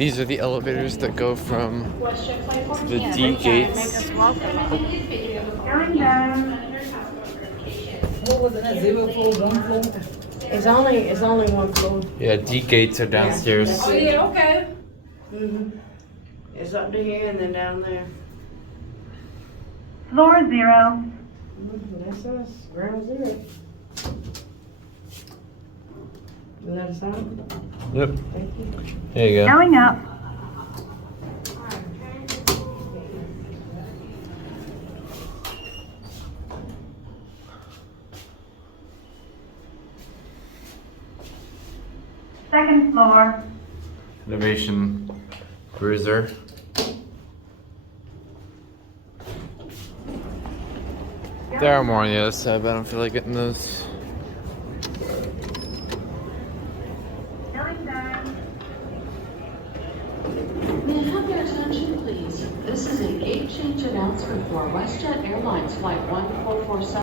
These are the elevators that go from the D gates. Going down. What was it? That 041 floor? It's only one floor. Yeah, D gates are downstairs. Oh yeah, okay. It's up to here and then down there. Floor 0. That's us. Ground zero. Another sign? Yep. Thank you. There you go. Going up. Second floor. Innovation Bruiser. There are more on the other side, but I don't feel like getting those. Going down. May I have your attention, please? This is a gate change announcement for WestJet Airlines Flight 1447.